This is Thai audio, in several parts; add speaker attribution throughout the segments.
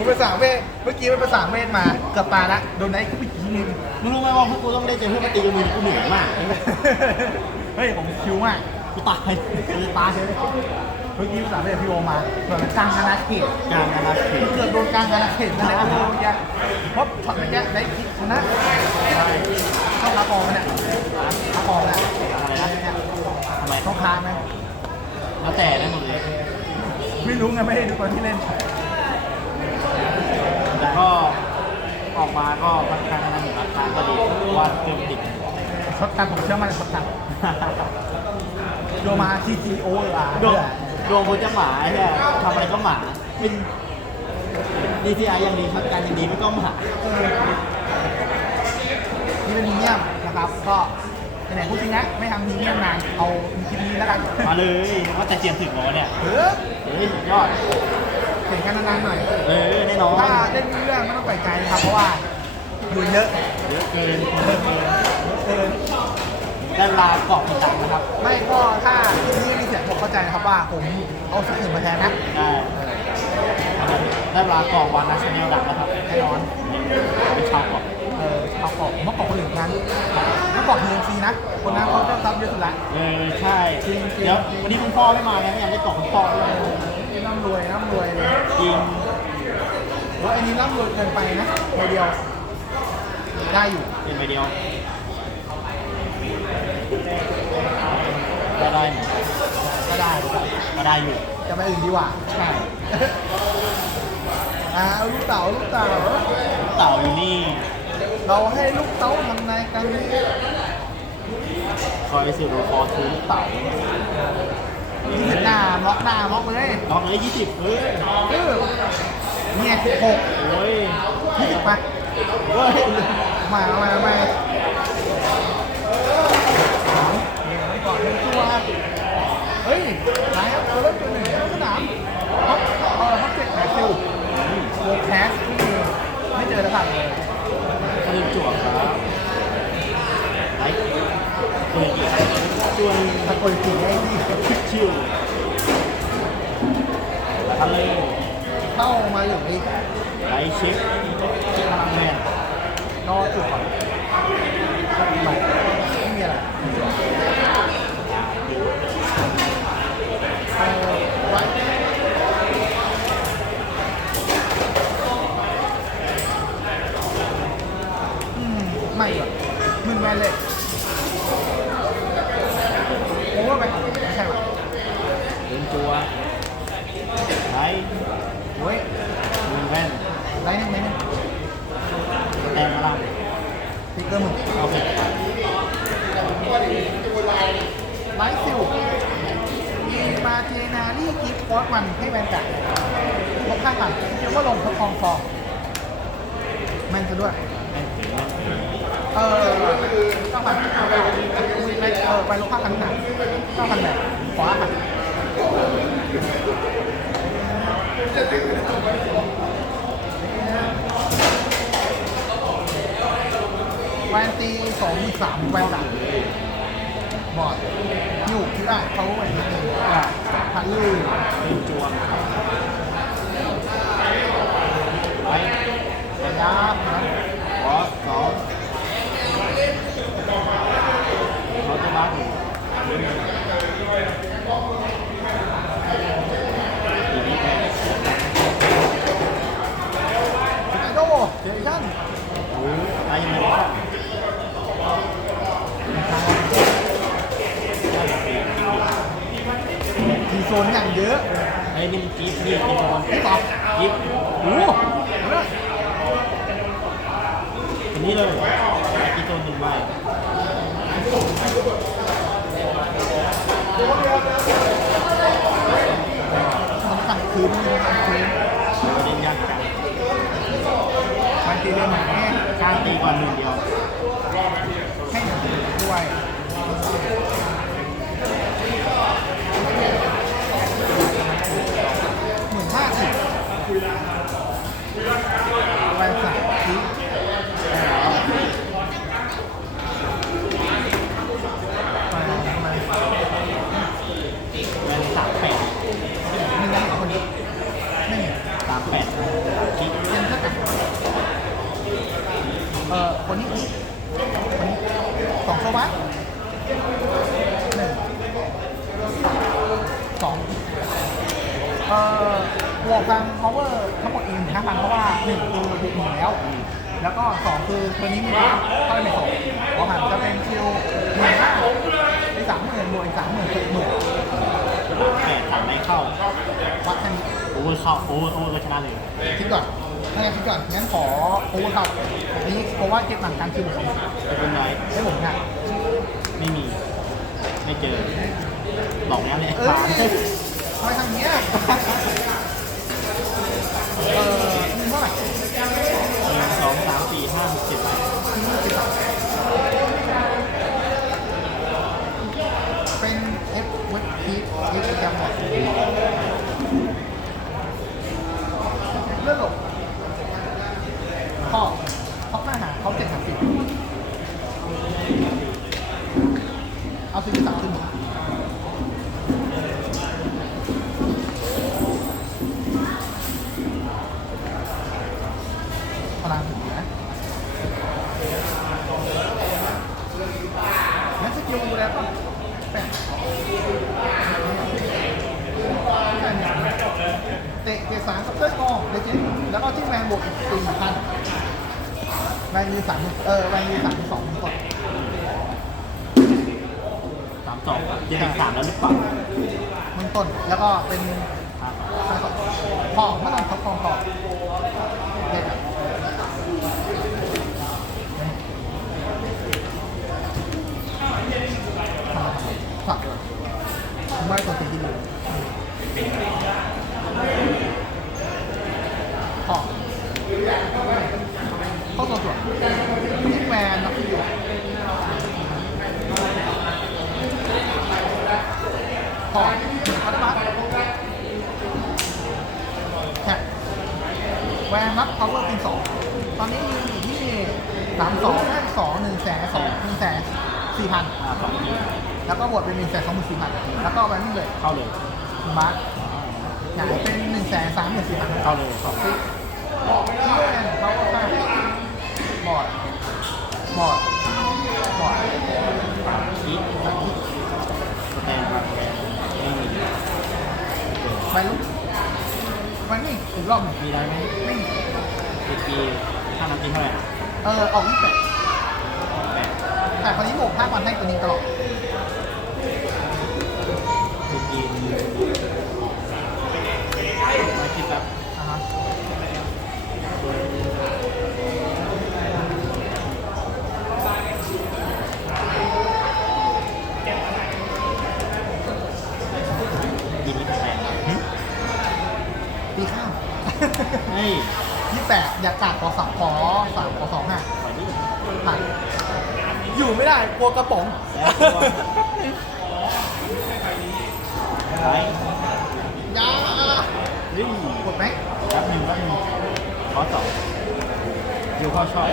Speaker 1: ผมไปสั่งเวทเมื่อกี้ไปสั่งเวทมาเกือบตายละโดนได้กูอีกทีนึง
Speaker 2: มึงรู้ไหมว่าพวกกูต้องได้เจอเพื่อนมาตีกับมึงกูเหนื่อยมาก
Speaker 1: เฮ้ยผมคิวมาก
Speaker 2: กูตายกูจะตายเลย
Speaker 1: เมื่อกี้ภาษาเวทพี่โอมาเหมือนมันกลางอาณาเขต
Speaker 2: กลางอาณาเขต
Speaker 1: เกือบโดนกลางอาณาเขตนั่นแหละพี่โอเมื่อกี้เพราะช็อตเมื่อกี้ได้คิกชนะใช่เข้าคาคอมันเนี่ยคาคอมันเนี่ยอะไรนะเนี่ย
Speaker 2: ทำไม
Speaker 1: ต้องค้าไหม
Speaker 2: แล้วแต่ได้หมดเลย
Speaker 1: ไม่รู้ไงไม่ได้ดูตอนที่เล่น
Speaker 2: แต่ก็ออกมาก็ค่อนข้างน่าหนุนรักทางก็ดีเพราะว่าเติมติด
Speaker 1: ช็อตกันผมเชื่อมั่นในช็อตกันโยมาทีทีโอเออาร์
Speaker 2: ดวงดวงคนจะหมาเนี่ยทำอะไรก็หมาเป็นดีทีไอยังดีทักการยังดีไม่ก็หมา
Speaker 1: นี่เป็นพรีเมียมนะครับก็ไหนๆพูดจริงนะไม่ทำพรีเมียมนานเอาคลิปนี้แล้วกัน
Speaker 2: มาเลยว่าแต่เจียนถึงหรอเนี่ย
Speaker 1: เออ
Speaker 2: เฮ้ยสุดยอด
Speaker 1: เห็นกันนานๆหน่อย
Speaker 2: เออแน่นอน
Speaker 1: ถ้าเล่นเรื่องไม่ต้องใส่ใจนะครับเพราะว่าดูเยอะ
Speaker 2: เยอะเกินเยอะเกิน
Speaker 1: เกิน
Speaker 2: ได้เวลาเกาะคนตังนะครับ
Speaker 1: ไม่ก็ถ้าที่นี่มีเสียงผมเข้าใจนะครับว่าผมเอาสักหนึ่งมาแทนนะ
Speaker 2: ได้ได้เวลาเกาะวานนาชแนลดังนะครับ
Speaker 1: แน่นอน
Speaker 2: เป็นชาวเกาะ
Speaker 1: เออเอากรอบผมว่ากรอบคนอื่นนั้นเมื่อก่อนเรียนฟรีนะ คนนั้นเขาจะซับเยอะสุดละ
Speaker 2: เออใช่เดี๋ยววันนี้คุณพ่อไม่มาไงไม่อยากได้เกาะคุณพ่อด้วย
Speaker 1: ร่ำรวยร่ำรวยเลย
Speaker 2: จริง
Speaker 1: ว่าอันนี้ร่ำรวยเกินไปนะใบเดียว ได้อยู่
Speaker 2: เป็นใบเดียวก็ได้นี่
Speaker 1: ก็ได้
Speaker 2: ก็ได้อยู่
Speaker 1: จะไปอื่นดีกว่า
Speaker 2: ใช่
Speaker 1: อ่าลูกเต๋าลูกเต๋า
Speaker 2: เต่าอยู่นี่
Speaker 1: เราให้ลูกเต๋าทำนายกันนี้
Speaker 2: คอยสืบดูคอทูเต่า
Speaker 1: ห็นหน้าม็อกหน้าม็อกเลย
Speaker 2: น้องเลยยี่สิบเฮ้ย
Speaker 1: เออเนี่ยสิบหก
Speaker 2: โอ้ย
Speaker 1: ยี่สิบไป
Speaker 2: เฮ้ย
Speaker 1: มามามาก่อนหนึ่งตัวเฮ้ยไหนครับตัวเริ่มตัวหนึ่งในสนามฮอปเออฮอปเจ็ดแม็กซิลโวแคสที่มีไม่เจอแล้วผ่านเลย
Speaker 2: ลืมจั่วครับไอ้ตัวกี่ส่ว
Speaker 1: ตะโกนจีไอ้ที่
Speaker 2: ชิวทะเล
Speaker 1: เข้ามาอยู่นี่
Speaker 2: ไลท์เช็คเช็คพลังแมน
Speaker 1: ก็จุดก่อนก็ไปไม่มีอะไรเออไว้อืมไม่หรอกมึนแมนเลยโอ้ไปไม่ใช่หรอ
Speaker 2: ลืมจั่วไลท์
Speaker 1: เว้ย
Speaker 2: มือแมน
Speaker 1: ไรนึ่งไรหนึ่ง
Speaker 2: แต้มพลัง
Speaker 1: ติ๊กเกอร์มึง
Speaker 2: เอาไป
Speaker 1: ไลท์ซิลมีมาเทนารี่กิฟต์ฟอสมันให้แวนกัดลบข้างหลังเดี๋ยวว่าลงทดทองฟองแม่นซะด้วยเออข้างหลังเอาไปไปเออไปลบข้างหลังหนังข้างหลังแบบขวาหัน แวนตีสองสามแวนกัดบอดอยู่ที่ได้เขาแวนนิดนึงอะพันลูก
Speaker 2: ลืมจั่วไลท์
Speaker 1: ยับนะ
Speaker 2: วอสสองเขาจะมาถึงทีนี้แพ้
Speaker 1: ไอโดเด ชั่น
Speaker 2: อ้ยตายยังไงวะ
Speaker 1: ทีโซนอย่างเยอะ
Speaker 2: ไอ้นี่มันจี๊ดนี่จี๊ดบอล
Speaker 1: ไอ้ต่อ
Speaker 2: จี๊ด
Speaker 1: โอ้โหอั
Speaker 2: นนี้เลยไอ้จี๊ดตัวหนึ่งใบ
Speaker 1: ตีเรื่องไหน
Speaker 2: การตีก่อนหนึ่งเดียว
Speaker 1: ให้หนึ่งด้วยหมื่นห้าสิบวันสามทีมามา
Speaker 2: แวนสามแปด
Speaker 1: มีนั่งคนนี้ไม่มี
Speaker 2: สามแปดจี๊ด
Speaker 1: เออคนนี้คนนี้สองโซบัสหนึ่งสองเอ่อบวกกัน power ทั้งหมดอีกห้าพันเพราะว่าหนึ่งคือบุกหมดแล้ว แล้วก็สองคือตัวนี้มีการเข้าไปในสองพอหันจะเป็นคิวหมื่นห้าในสามหมื่นบวกอีกสามหมื่นหกหมื่น
Speaker 2: แปดสามไม่เข้า
Speaker 1: วัดแค่นี้
Speaker 2: โอเวอร์เข้าโอเวอร์โอเวอร์ก็ชนะเลย
Speaker 1: คิดก่อนถ้างั้นคิดก่อน งั้นขอโอเวอร์ครับอันนี้ เพราะว่าเก็บหลังการคิวของผม
Speaker 2: จะเป็นไร
Speaker 1: ให้ผมเนี่ย
Speaker 2: ไม่มี ไม่เจอ บอกแล้วเลย
Speaker 1: เอ้
Speaker 2: ผ่าน
Speaker 1: ยทำไมทำอย่างเงี้ยเออมีเท่าไหร่
Speaker 2: หนึ่งสองสามสี่ห้าหกเจ็ดแปด
Speaker 1: เป็นเอฟเวทพีเอฟแกมหมดเลื่อนหลบข้อท็อปหน้าหาเขาเจ็ดสามสิบเอาสิบสามขึ้นมา ลังถึงนะงั้นสกิลดูแล้วป่ะแปดเตะเกสารซับเตอร์กองเลเจนแล้วก็ที่แวนบวกอีกสี่พันแวนมีสามเออแวนมีสามสองก่อน
Speaker 2: สามสองเจ็ดสามแล้วหรือเปล่า
Speaker 1: เบื้องต้นแล้วก็เป็น
Speaker 2: ครับ
Speaker 1: ทองไม่ต้องท็อปทองทองเด็ดอะฝักเลยไม่ตัวตีที่ดูทองเข้าตัวส่วนที่แวนนักที่อยู่ทองอัตมาแท็กแวนนับ power เป็นสองตอนนี้มีอยู่ที่สามสองห้าสองหนึ่งแสนสองหนึ่งแสนสี่พัน
Speaker 2: อ่าสองที
Speaker 1: แล้วก็บวกเป็นหนึ่งแสนสองหมื่นสี่พันแล้วก็แวนนี่เลย
Speaker 2: เข้าเลย
Speaker 1: คุณบาสหงายเป็นหนึ่งแสนสามหมื่นสี่พัน
Speaker 2: เข้าเลย
Speaker 1: สองซิที่แวนเขาก็ค่าบอร์ดบอร์ดบอร์ด
Speaker 2: คิด
Speaker 1: สามที่
Speaker 2: สแตนครับไม่มี
Speaker 1: ไปลุกวันนี้อีกรอบหนึ่ง
Speaker 2: มีอะไรไหม
Speaker 1: ไม่มี
Speaker 2: สิบปีค่าน้ำกินเท่าไหร่
Speaker 1: เออออกยี่สิบแปด
Speaker 2: แปด
Speaker 1: แต่คราวนี้โบกภาควันให้ตัวนี้ตลอด
Speaker 2: เฮ้ย
Speaker 1: ยี่แปดอยากกาดขอสามขอสามขอสองห้า
Speaker 2: ปล่อยดิ
Speaker 1: ผ่านอยู่ไม่ได้กลัวกระป๋อง
Speaker 2: ไป
Speaker 1: ยา
Speaker 2: เฮ้ย
Speaker 1: กดไหม
Speaker 2: แป๊บหนึงแป๊บหนึงขอสองดูเข้าชอบ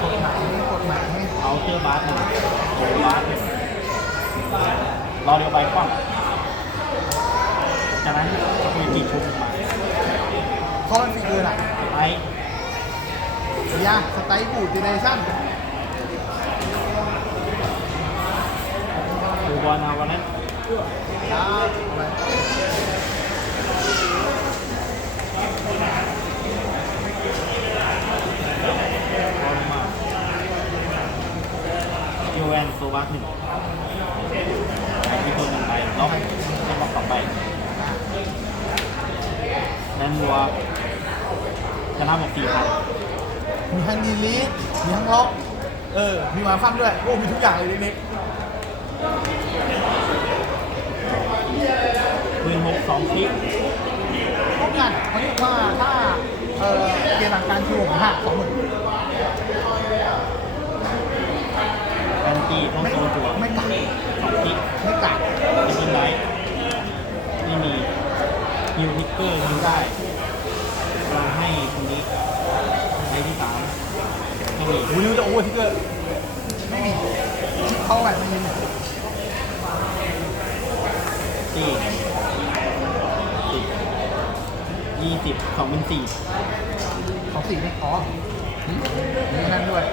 Speaker 1: กดหมายกดหมาย
Speaker 2: เอาเตอร์บาสหนึ่งโอ้บาสหนึ่งรอเดียวใบคว่ำจากนั้นจะคุยกี่ชุด มา
Speaker 1: คอร์นฟิกเกอร์ล่ะ
Speaker 2: ไป
Speaker 1: ยาสไตล์บูดเจเนชั่น
Speaker 2: ดูบอลเอาวันนั้น
Speaker 1: ยา
Speaker 2: ยูแอนโซบาสหนึ่งไอที่ตัวหนึ่งใบล็อกให้ล็อกสองใบนั้นวัว ชนะบอกสี่พัน
Speaker 1: มีทั้งดีลีทมีทั้งล็อก เออ มีมาฟันด้วย โอ้ มีทุกอย่างเลยเล็ก
Speaker 2: ปืนหกสองคลิก
Speaker 1: ๆพบกันเขาเรียกว่าถ้า เออเกณฑ์หลังการคือผมหักสองหมื่น
Speaker 2: แอนตี้ต้อง
Speaker 1: ไม่
Speaker 2: โซนจั่ว
Speaker 1: ไม่กัด
Speaker 2: สองคลิก
Speaker 1: ไม่กัด
Speaker 2: เป็นยิงไลท์ไม่มีฮิวทิกเกอร์ฮิวได้ เราให้คนนี้ใบที่สามไม่มี
Speaker 1: โอ้ยรู้จะโอเวอร์ทิกเกอร์ไม่มีเข้าแบบไม่มีหนึ่ง
Speaker 2: สี่สิบยี่สิบสองเป็นสี่
Speaker 1: สองสี่ไม่อ๋อมีนั่นด้วย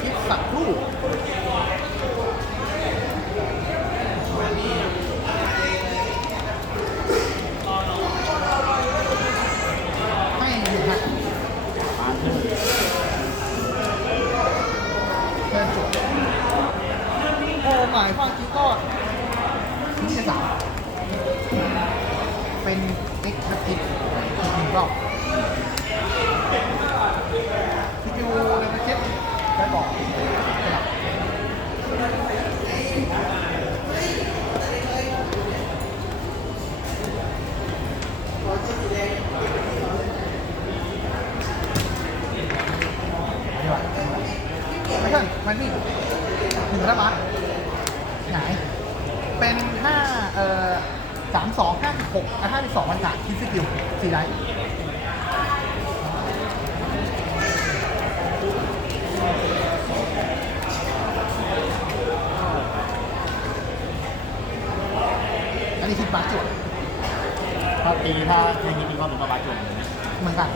Speaker 1: คิดสักครู่ให้หนึ่งฮะ
Speaker 2: ปานเพิ่ม
Speaker 1: เพิ่มจุดโอ้ หมายความจริงก็ทิ้งจะสามเป็นเอ็กซ์ทับทิปอีกหนึ่งรอบสกิลเลยนะเช็ดแล้บอกสลับดีกว่าไม่ใช่มันนี่หนึ่งระบาด เป็นห้าเอ่อสามสองห้าหกห้าสิบสองวันขาดคิดสกิลสี่ไลท์อันนี้คิดบาสจวด
Speaker 2: ถ้าตีถ้าอย่างนี้ตีก็ถึงกับบาดจบ
Speaker 1: เหมือนกัน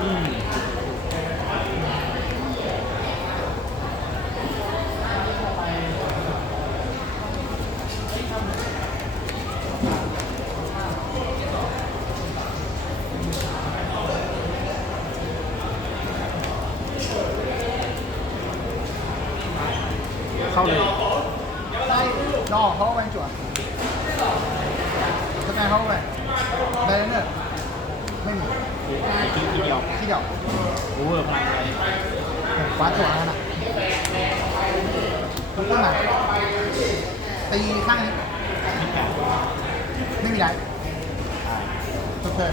Speaker 2: อืม
Speaker 1: เข้าเลยได้ดอกเขาไปจวดสแกนเขาไปไดเนอร์ไม่มี
Speaker 2: ตีทีเดียว
Speaker 1: ที่เดียว
Speaker 2: โอเวอร์พลังใจ
Speaker 1: บาสจวดนั่นน่ะทุกคนน่ะตีข้างนี้
Speaker 2: ที่แปด
Speaker 1: ไม่มีไร
Speaker 2: ใช่
Speaker 1: ทดเชย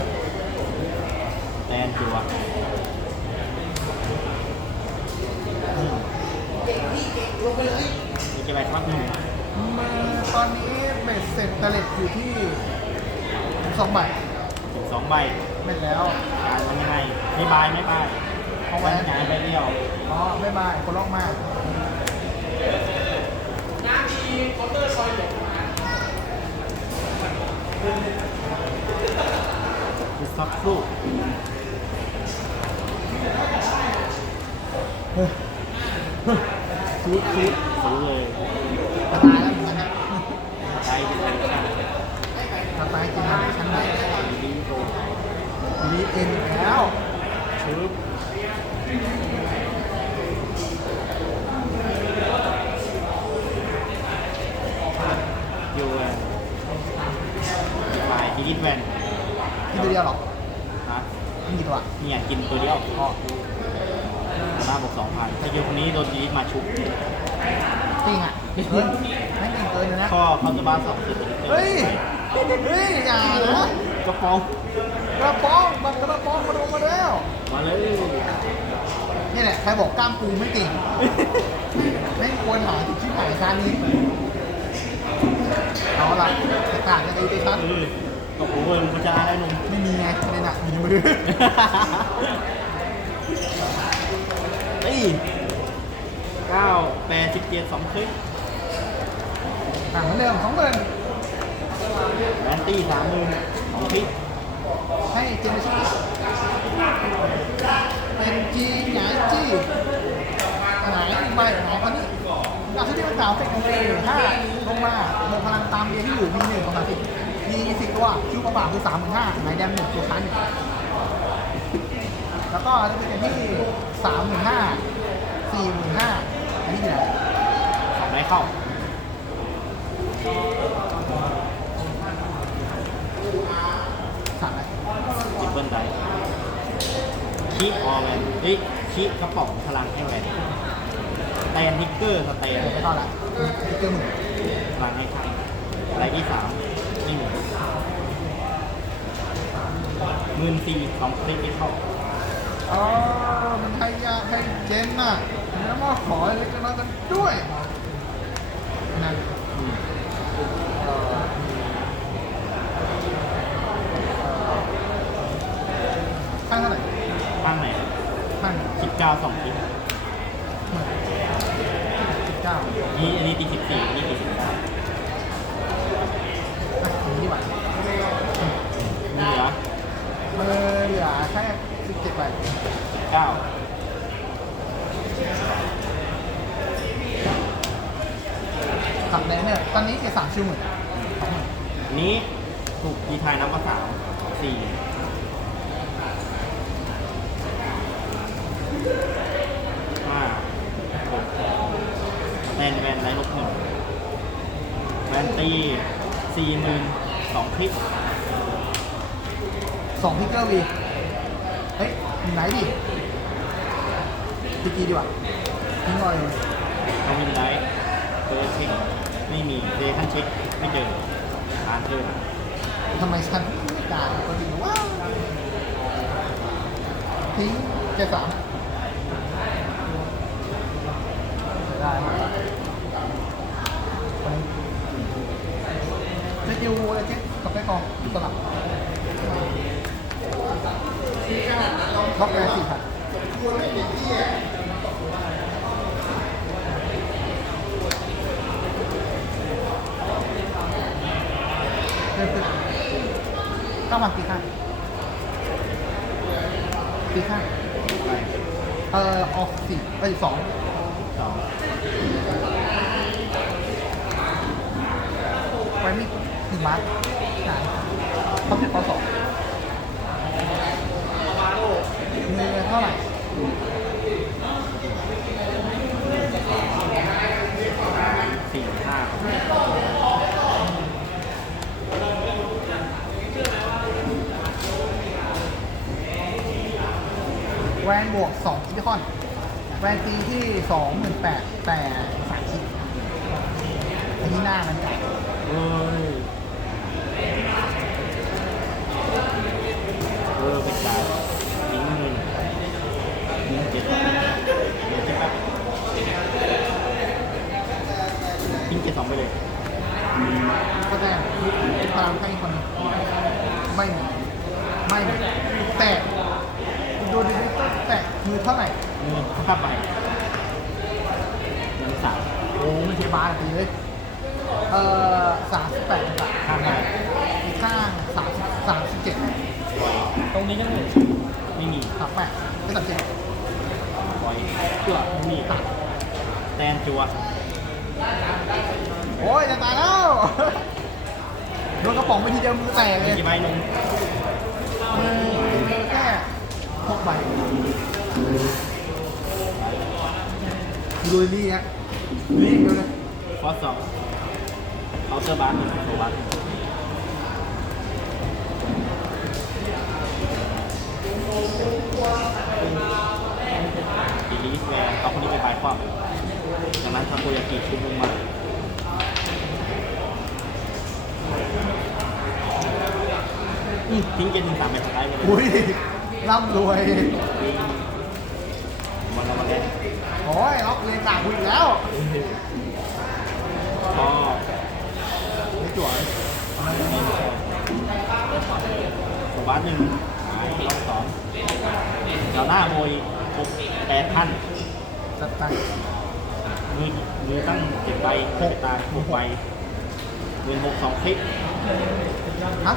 Speaker 2: แตนจัวอืมมีกี่ใบครับหนึ่ง
Speaker 1: มือตอนนี้เบ็ดเสร็จตะเล็ดอยู่ที่สองใบ
Speaker 2: ถึงสองใบ
Speaker 1: เบ็ดแล้ว
Speaker 2: การทำยังไงไม่บายไม่บาย
Speaker 1: เอาไว้
Speaker 2: หงายใบเดียว
Speaker 1: อ๋อไม่บายคนลอกมาก
Speaker 2: คือซักครู่
Speaker 1: เฮ้ยซูดซูด
Speaker 2: ซื้อเลย
Speaker 1: จะตายแล้วเหมือนกันนะ
Speaker 2: ใจเป็นแฟชั่น
Speaker 1: จะตายจริงนะชั้นไหน
Speaker 2: ดีโก
Speaker 1: รีเอ็นแล้ว
Speaker 2: ชึบอยู่แวนฝ่ายดีดแวน
Speaker 1: กินตัวเดียวเหรอ
Speaker 2: นะ
Speaker 1: มีกี่ตัว
Speaker 2: เนี่ยกินตัวเดียวเพราะบ้าบอกสองพันถ้าโยคนนี้โดนดีดมาชุบ
Speaker 1: จริงอะเกินไม่จริงเกินเลยนะ
Speaker 2: ก็เขาจะบ้าสองสิบ
Speaker 1: เฮ้ย เฮ้ย อย่านะ
Speaker 2: กระป๋อง
Speaker 1: กระป๋องมันกระป๋องมันลงมาแล้ว
Speaker 2: มาเลย
Speaker 1: นี่แหละใครบอกกล้ามปูไม่เก่งไม่ควรหาที่ชิ้นไหนชานี้เอาละจะต่างกันดีไปครับ
Speaker 2: เออก็โอ้ยมันจะได้นม
Speaker 1: ไม่มีไงในหนักอยู่ในมือ
Speaker 2: เฮ้ยเก้าแปดสิบเจ็ดสองคลิก
Speaker 1: ต่างเหมือนเดิมสองหมื่น
Speaker 2: แบนตี้สามหมื่นสองคลิก
Speaker 1: ให้เจนชี่เป็นจีหงาจี้หายไปหายคนนี้ดาวที่มันกล่าวเป็นองค์ห้าลงมาลงพลังตามเรียที่อยู่มีหนึ่งของสามสิบมีสิบตัวคิวประบาคือสามหมื่นห้าหงายแดมหนึ่งตัวค้านหนึ่งแล้วก็จะเป็นที่สามหมื่นห้าสี่หมื่นห้าอันนี้อยู่ไหน
Speaker 2: สองไม้เข้า
Speaker 1: สามอะไร
Speaker 2: จิบเบิลไดคีออแวนเฮ้ยคีกระป๋องพลังให้แวนแตนทิกเกอร์สเตน
Speaker 1: ไม่เข้าละอีกเกินหมื่น
Speaker 2: พลังให้ข้างอะไรที่สามนี่หมื่นหมื่นสี่สองคลิกไม่เข้า
Speaker 1: อ๋อ มันให้ยาให้เจนน่ะแล้วก็ขอเล็กน้อยกันด้วยนั่น
Speaker 2: อืม
Speaker 1: เอ่อข้างเท่าไหร่
Speaker 2: ข้างไหน
Speaker 1: ข้าง
Speaker 2: สิบเก้าสองคลิก
Speaker 1: สิบเก้า
Speaker 2: นี่อันนี้ตีสิบสี่นี่ตีสิบสาม
Speaker 1: อะอย่างนี้ดีกว่าแค่สิบเจ็ดไป
Speaker 2: เก้า
Speaker 1: ขับแดนเนี่ยตอนนี้เกรดสามชิวหมื่นสองหมื่น
Speaker 2: อันนี้ถูกดีไทายน้ำมาสามสี่ ห้าหกแวนแวนไรลบหนึ่งแวนตีสี่หมื่นสองคลิก
Speaker 1: สองพิกเกอร์วีเฮ้ยไหนดิดีกีดีกว่าทิ้งก่อนเลย
Speaker 2: ทำมินไลท์เจอเช็คไม่มีเดทันเช็คไม่เจออ่านเจอ
Speaker 1: ทำไมฉันไม่กล้ก็จริงว้าทิ้งเจ็ดสาม ได้สกิลอะไรเช็คกับแม่กองสลับล็อกแรงสี่พันเริ่มขึ้นต้องมากี่ข้างกี่ข้างเอ่อออกสี่ไปสอง
Speaker 2: สอง
Speaker 1: ไว้ไม่ถึงมาร์คหายเขาผิดข้อสองมือเท่าไหร่
Speaker 2: สี่ห้า
Speaker 1: แวนบวกสองคิดคอน แวนตีที่สองหมื่นแปดแต่สามคิดอันนี้หน้ามันไก่
Speaker 2: เฮ้ย เออเป็นการทิ้งเงินทิ้งเจ็ดเดี๋ยวเจ็ดแป๊บทิ้งเจ็ดสองไปเลย
Speaker 1: ก็แต่พลังให้คนไม่มีไม่มีแต่ดูดิจิตอลแต่มือเท่าไหร่
Speaker 2: เงินข้าไปเงินสาม
Speaker 1: โอ้ไม่ใช่บาร์ตีเลย เอ่อสามสิบแปดบาท
Speaker 2: ข้างไป
Speaker 1: อีกข้างสามสามสิบเจ็ด
Speaker 2: ปล่อยตรงนี้ยังไม่ไม่มี
Speaker 1: สามแปดไม่สามเจ็ด
Speaker 2: ปล่อยเพื่อไม่มีแตนจัว
Speaker 1: โอ้ยจะตายแล้วโดนกระป๋องไปทีเดียวมือแตกเล
Speaker 2: มี
Speaker 1: ย
Speaker 2: กี่ใบหนึ่ง
Speaker 1: มือแค่หกใบดูนี่ฮะนี่เดียวเลย
Speaker 2: ฟอสสอง เคาน์เตอร์บาร์หนึ่งโซบาร์หนึ่งดีลิสแวร์เอาคนนี้ไปบายความจากนั้นทาโกยากิชุบลงมาอืมทิ้งเกมหนึ่งสามแบบสุดท้ายไปเลย
Speaker 1: อุ้ยร่ำรวย
Speaker 2: ทิ้งมันเอามาเล่น
Speaker 1: โอ้ยล็อกเลนกาคุยอีกแล้ว
Speaker 2: พอ
Speaker 1: ไม่จ่วย
Speaker 2: โซบาร์หนึ่งรอบสองเดี๋ยวหน้าโมยหกแปดพัน
Speaker 1: จัดใจ
Speaker 2: มือมือตั้งเจ็ดใบหกตาหกใบเงินหกสองคลิป
Speaker 1: ฮะ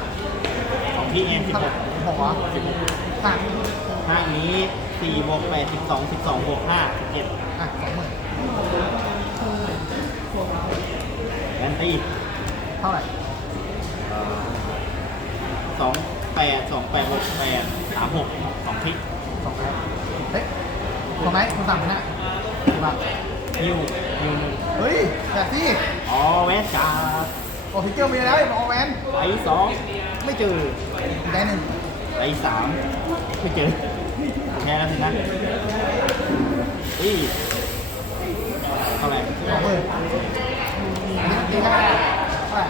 Speaker 2: สองที่เองสิบ
Speaker 1: เท่า
Speaker 2: ห
Speaker 1: ไหร่
Speaker 2: ก
Speaker 1: หกเหรอ
Speaker 2: สิบหก
Speaker 1: ห้า
Speaker 2: ห้านี้สี่บวกแปดสิบสองสิบสองบวกห้าสิบเจ็ด
Speaker 1: อะสองหมื่น
Speaker 2: แอนตี้
Speaker 1: เท่าไหร่
Speaker 2: สอง แปดสองแปดหกแปดสามหกสองคลิป
Speaker 1: สองแล้วเฮ้ยตรงไหนคุณสั่งไหมนะถูกป่ะ
Speaker 2: ฮิวฮิวหนึ่ง
Speaker 1: เฮ้ยแต่สิ
Speaker 2: อ๋อแวนการ์ด
Speaker 1: โอ้พิกเกอร์มีแล้วไอ้บอลแวน
Speaker 2: ไอสองไม่เจอ
Speaker 1: อีกได้หนึ่ง
Speaker 2: ไอสามไม่เจอแพ้แล้วสินะอีเท่าไหร่
Speaker 1: สองหมื่นอันนี้ตีแค่เท่าไหร่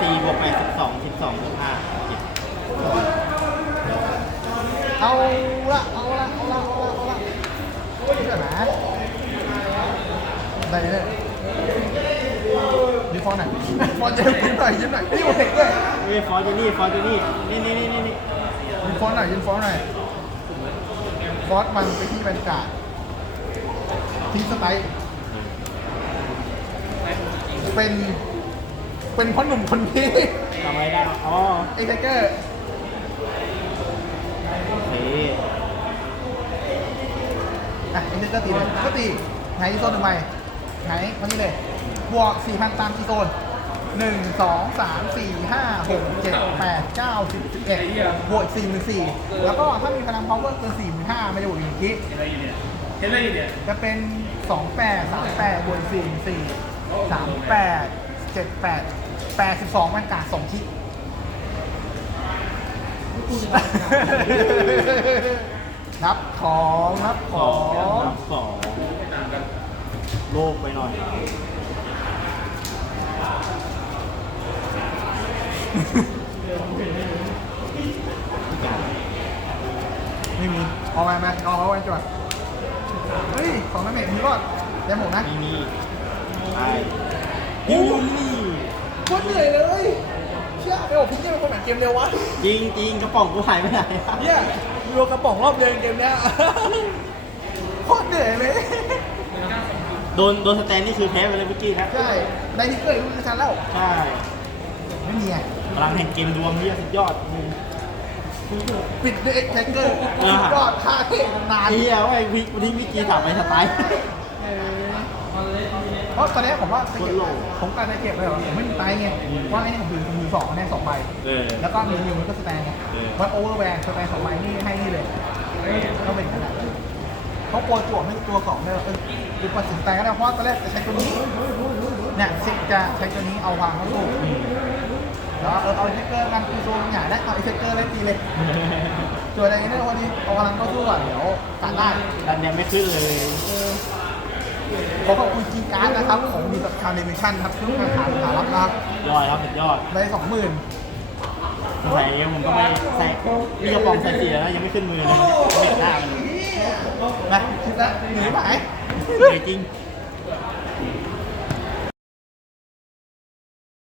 Speaker 2: สี่บวกแปดสิบสองสิบสองบวกห้าเจ็ด
Speaker 1: เอาละเอาละเอาละเอาละเอาละเดี๋ยวนะ ได้เลยมีฟอนต์ไหนฟอนต์เยอะยิ้มหน่อยยิ้มหน่อยนี่โอเคด้วย
Speaker 2: เฮ้ยฟอร์จูนี่ฟอร์จูนี่นี่นี่นี่นี่นี่
Speaker 1: ยิ้มฟอนต์หน่อยยิ้มฟอนต์หน่อยฟอนต์มันไปที่บรรยากาศทิ้งสไตล์เป็นเป็นพ่อหนุ่มคนนี้
Speaker 2: ทำอะไรได้อ๋อ
Speaker 1: ไอ้ไทเกอร์
Speaker 2: โอเค
Speaker 1: อะไอ้นี่ก็ตีเลยก็ตีไงที่โซนหนึ่งใบ ไงมานี่เลย บวกสี่พันตามที่โซนหนึ่งสองสามสี่ห้าหกเจ็ดแปดเก้าสิบสิบเอ็ดบวกสี่หมื่นสี่แล้วก็ถ้ามีพลัง power เกินสี่หมื่นห้าไม่ได้บวกอีกที
Speaker 3: เห็นอะไรอยู่เนี่ย
Speaker 1: จะเป็นสองแปดสามแปดบวกสี่สี่สามแปดเจ็ดแปดแปดสิบสองมันกาดสองทิศนับของนับข
Speaker 2: ส
Speaker 1: อ
Speaker 2: อง
Speaker 1: ง
Speaker 2: สอง โลกไปหน่อย
Speaker 1: ไม่มีเอาไปไหมเอาเอาไว้จวดเฮ้ยสองน้ำเมทมีรอดได้หมดนะ
Speaker 2: ไม่มีไปยูนี่
Speaker 1: โคตรเหนื่อยเลยเชื่อไอ้โอ้พี่เนี่ยเป็นคนแบ่งเกมเร็ววะ
Speaker 2: จริงจริงกระป๋องกูหายไปไหนอะ
Speaker 1: เนี่ยมีโลกระป๋องรอบเดียวเกมเนี้ยโคตรเหนื่อยเลย
Speaker 2: โดนโดนสแตนนี่คือแพ้ไปเลยเมื่อกี้นะ
Speaker 1: ใช่ได้ทิกเกอร์รู้ชันแล้ว
Speaker 2: ใช่
Speaker 1: ไม่มีไง
Speaker 2: พลังแห่งเกมดวงเนี่ยสุดยอดมึง
Speaker 1: ปิดด้วยเอ็กแทกเกอร์
Speaker 2: อ่า
Speaker 1: สุดยอดท่าเท่นาน
Speaker 2: ไอ้เหี้ยว่าไอ้วิวันนี้วิกีถามไปสไตล์
Speaker 1: เพราะตอนนี้ผมว่าจะเก็บ
Speaker 2: โคตรโหล
Speaker 1: ผมการจะเก็บเลยเหรอผมไม่มีไตไงว่าไอ้นี่ผมถือผมถือสองคะแนนสองใบ
Speaker 2: เออ
Speaker 1: แล้วก็มีนิวมันก็สแตนไง
Speaker 2: เออ
Speaker 1: วัดโอเวอร์แวร์สแตนสองใบนี่ให้นี่เลยต้องเป็นขนาดนั้น เขาโปรจวบให้ตัวสองเนี่ยเออดูปัดสินใจก็ได้เพราะว่าตอนแรกจะใช้ตัวนี้เนี่ยซิกจะใช้ตัวนี้เอาวางเข้าสู้แล้วเออเอาไอเทคเกอร์กันคือโซนใหญ่ได้เอาไอเทคเกอร์ได้ตีเลยตัวอะไรเนี่ยวันนี้เอากำลังเข้าสู้ก่อนเดี๋ยวตัดได้
Speaker 2: ดันยังไม่ขึ้นเลย
Speaker 1: ขอขอบคุณจีการ์ดนะครับของมีแบบคาร์เนมิชั่นครับเครื่องการขายสารับนะครับ
Speaker 2: ยอดครับสุดยอด
Speaker 1: ได้สองหมื่น
Speaker 2: ใส่ผมก็ไม่ใส่มีกระป๋องใส่เสียแล้วยังไม่ขึ้นมือเลยไม่เห็นหน้ามัน
Speaker 1: นะคิดแ